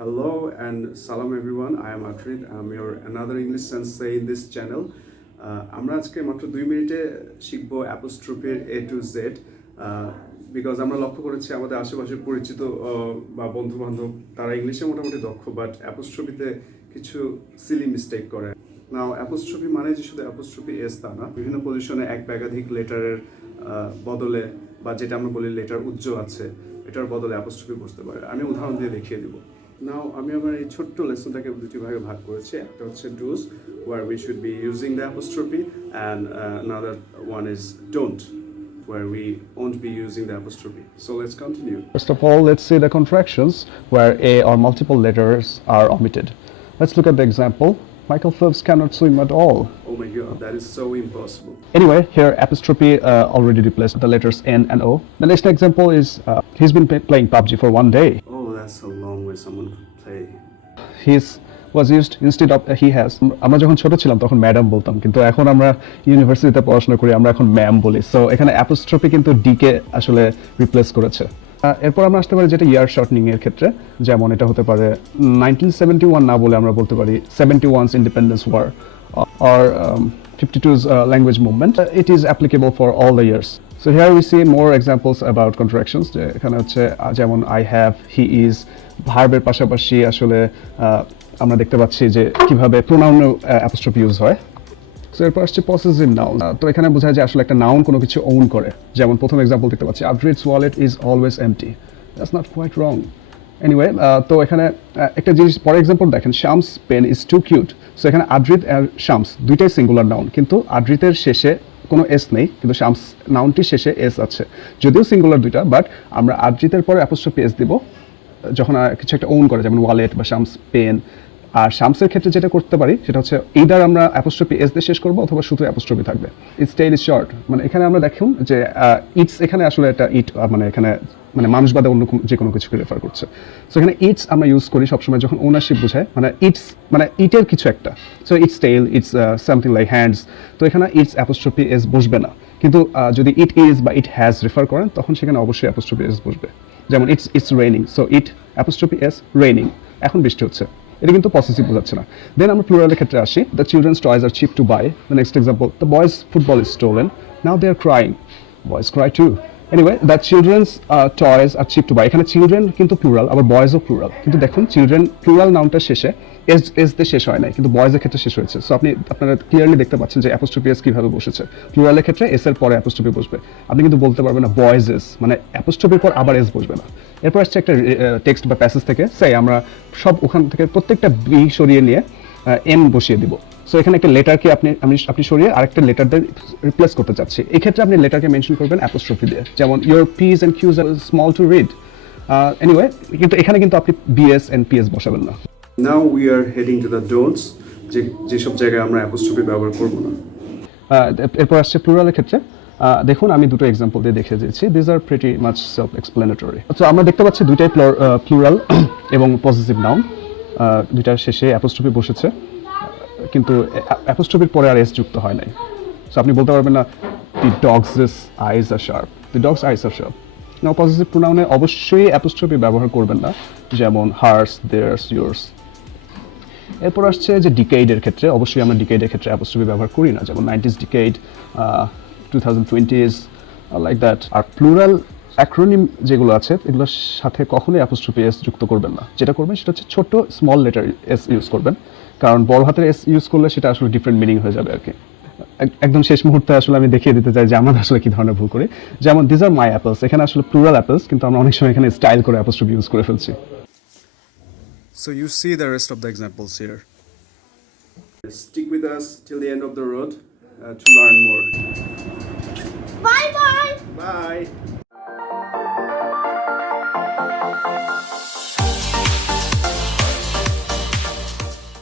Hello and salam everyone. I am Atrit. I'm your another English sensei in this channel. আমরা আজকে মাত্র 2 মিনিটে শিখবো অ্যাপোস্ট্রোফির A to Z বিকজ আমরা লক্ষ্য করেছি আমাদের আশেপাশে পরিচিত বা বন্ধু বান্ধব তারা ইংলিশে মোটামুটি দক্ষ বাট অ্যাপোস্ট্রোফিতে কিছু সিলি মিস্টেক করে। নাও অ্যাপোস্ট্রোফি মানে যে শুধু অ্যাপোস্ট্রোফি এস তা না, বিভিন্ন পজিশনে এক বা একাধিক লেটারের বদলে বা যেটা আমরা বলি লেটার উজ্জ আছে এটার বদলে অ্যাপোস্ট্রোফি বসতে পারে। আমি উদাহরণ দিয়ে দেখিয়ে দিব। নাও আমি আমার এই ছোট্ট লেসনটাকে দুটি ভাগে ভাগ করেছি। একটা হচ্ছে dos where we should be using the apostrophe and another one is don't where we won't be using the apostrophe. So let's continue. First of all, let's see the contractions where a or multiple letters are omitted. Let's look at the example. Michael Phelps cannot swim at all. Oh my god, that is so impossible. Anyway, here apostrophe already replaced the letters N and O. The next example is he's been playing PUBG for 1 day. Oh, that's a long way someone could play. His was used instead of he has. আমরা যখন ছোট ছিলাম তখন madam বলতাম, কিন্তু এখন আমরা ইউনিভার্সিটিতে পড়াশোনা করি, আমরা এখন ম্যাম বলি। সো এখানে অ্যাপোস্ট্রফি কিন্তু ডি কে আসলে রিপ্লেস করেছে। এরপর আমরা আসতে পারি যেটা ইয়ার শর্টনিং এর ক্ষেত্রে, যেমন এটা হতে পারে 1971 না বলে আমরা বলতে পারি 71's independence war or 52's language movement. It is applicable for all the years. So here we see more examples about contractions. এখানে হচ্ছে যেমন I have, he is, ভার্বের পাশাপাশি আসলে আমরা দেখতে পাচ্ছি যে কিভাবে প্রোনাউনে অ্যাপোস্ট্রফি ইউজ হয়। সো এরপর আসছে পসেসিভ নাউন। তো এখানে বোঝায় যে আসলে একটা নাউন কোনো কিছু ওন করে। যেমন প্রথম এক্সাম্পল দেখতে পাচ্ছি Adrit's wallet is always empty. That's not quite wrong. Anyway, তো এখানে একটা জিনিস পরে এক্সাম্পল দেখেন, Shams pen is too cute. So এখানে আদ্রিত আর শামস দুইটাই সিঙ্গুলার নাউন, কিন্তু আদ্রিতের শেষে কোনো এস নেই, কিন্তু শামস নাউনটির শেষে এস আছে, যদিও সিঙ্গুলার দুইটা, বাট আমরা আদ্রিতের পরে অ্যাপোস্ট্রফি এস দিব যখন কিছু একটা ওন করে, যেমন ওয়ালেট বা শামস পেন। আর শামসের ক্ষেত্রে যেটা করতে পারি সেটা হচ্ছে এইদার আমরা অ্যাপোস্ট্রফি এস দিয়ে শেষ করবো অথবা শুধু অ্যাপোস্ট্রফি থাকবে। ইটস টেল ইজ শর্ট, মানে এখানে আমরা দেখুন যে ইটস এখানে আসলে একটা ইট মানে এখানে মানে মানুষ বাদে অন্য যে কোনো কিছুকে রেফার করছে। সো এখানে ইটস আমরা ইউজ করি সবসময় যখন ওনারশিপ বোঝায়, মানে ইটস মানে ইটের কিছু একটা। So it's tail, it's something like hands, তো এখানে ইটস অ্যাপোস্ট্রফি এস বসবে না। কিন্তু যদি ইট ইজ বা ইট হ্যাজ রেফার করেন তখন সেখানে অবশ্যই অ্যাপোস্ট্রফি এস বসবে। যেমন it's raining, so it apostrophe S raining, এখন বৃষ্টি হচ্ছে। এটা কিন্তু পসেসিভ বোঝাচ্ছে না। দেন আমরা প্লুরালের ক্ষেত্রে আসি, the children's toys are cheap to buy. The next example, the boys football is stolen, now they are crying, boys cry too. Anyway, the children's toys are cheap to buy, এখানে children কিন্তু plural, আবার বয়েজও plural, কিন্তু দেখুন children plural নাউনটার শেষে S দিয়ে শেষ হয় নাই, কিন্তু বয়েজের ক্ষেত্রে শেষ হয়েছে। সো আপনারা ক্লিয়ারলি দেখতে পাচ্ছেন যে অ্যাপোস্ট্রফি এস কীভাবে বসেছে। প্লুরালের ক্ষেত্রে এস এর পরে অ্যাপোস্ট্রফি বসবে, আপনি কিন্তু বলতে পারবেন না বয়েজেস, মানে অ্যাপোস্ট্রফির পর আবার এস বসবে না। এরপর আসছে একটা টেক্সট বা প্যাসেজ থেকে, সেই আমরা সব ওখান থেকে প্রত্যেকটা বি সরিয়ে নিয়ে এম বসিয়ে দিব। সো এখানে একটা লেটারকে আপনি সরিয়ে আরেকটা লেটার দিয়ে রিপ্লেস করতে চাচ্ছি, এই ক্ষেত্রে আপনি লেটারকে মেনশন করবেন অ্যাপোস্ট্রফি দিয়ে, যেমন ইউর পিস অ্যান্ড কিউজ আর স্মল টু রিড। এনিওয়ে, কিন্তু এখানে কিন্তু আপনি বিএস এন্ড পিএস বসাবেন না। Now we are heading to the don'ts, যেসব জায়গায় আমরা অ্যাপোস্ট্রফি ব্যবহার করব না। এরপর আসছে প্লুরালের ক্ষেত্রে, দেখুন আমি দুটো এক্সাম্পল দিয়ে দেখিয়ে দিয়েছি, this are pretty much self explanatory. তো আমরা দেখতে পাচ্ছি দুইটাই প্লুরাল এবং পজিটিভ নাউন, দুইটার শেষে অ্যাপোস্ট্রফি বসেছে, কিন্তু অ্যাপোস্ট্রফির পরে আর এস যুক্ত হয় নাই। সো আপনি বলতে পারবেন না দি ডগস আইজ আর শার্প, দি ডগস আইজ আর শার্প। নাও পজিটিভ প্রোনাউনে অবশ্যই অ্যাপোস্ট্রফি ব্যবহার করবেন না, যেমন হার্স, দেয়ার্স, ইয়োর্স। এরপর আসছে যে ডিকেইডের ক্ষেত্রে, অবশ্যই আমরা ডিকেইডের ক্ষেত্রে অ্যাপোস্ট্রফি ব্যবহার করি না, যেমন 90s decade, 2020s, like that. আর প্লুরাল অ্যাক্রোনিম যেগুলো আছে এগুলোর সাথে কখনোই অ্যাপোস্ট্রফি এস যুক্ত করবেন না। যেটা করবেন সেটা হচ্ছে ছোট স্মল লেটার এস ইউজ করবেন, কারণ বড় হাতের এস ইউজ করলে সেটা আসলে ডিফারেন্ট মিনিং হয়ে যাবে আর কি। একদম শেষ মুহূর্তে আসলে আমি দেখিয়ে দিতে চাই যে আমরা আসলে কি ধরনের ভুল করি। যেমন দিস আর মাই অ্যাপলস, এখানে আসলে প্লুরাল অ্যাপলস, কিন্তু আমরা অনেক সময় এখানে স্টাইল করে অ্যাপোস্ট্রফি ইউজ করে ফেলছি। So you see the rest of the examples here. Stick with us till the end of the road to learn more. Bye bye. Bye.